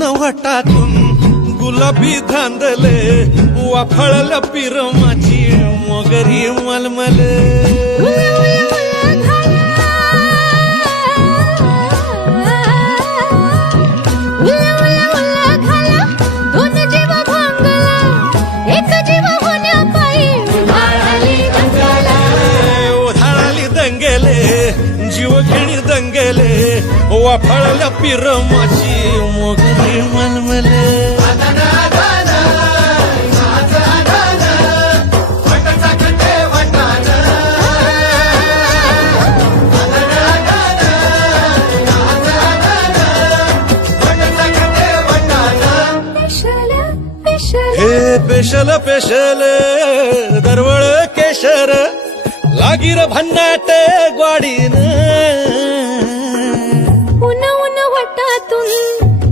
उन वाटातून गुलाबी धांदले वाफळल्या पिरमाची मोगरी मलमल जीवघेणी दंगेले वाफळल्या पिरमाची मोगरी मलमले हे पेशल पेशल दरवळ केशर लागीर भन्नाट ग्वाडीन उन वाटातून